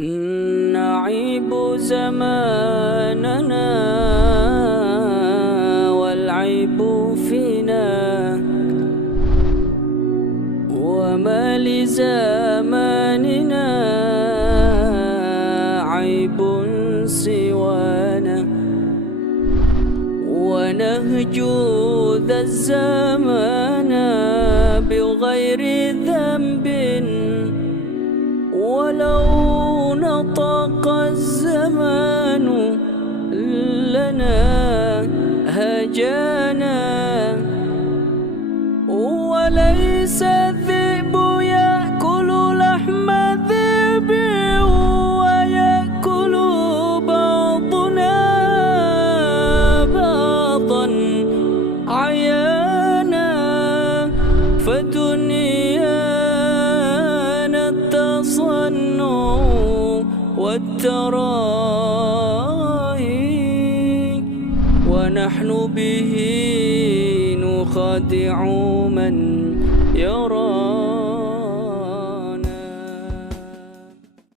نعيب زماننا والعيب فينا، وما لزماننا عيب سوانا، ونهجو ذا الزمان بغير ذنب، ولو نطق الزمان لنا هجانا. وليس الذئب يأكل لحم الذئب، ويأكل بعضنا بعضا عيانا. فدنيانا التصنع والتراهي، ونحن به نخادع من يرى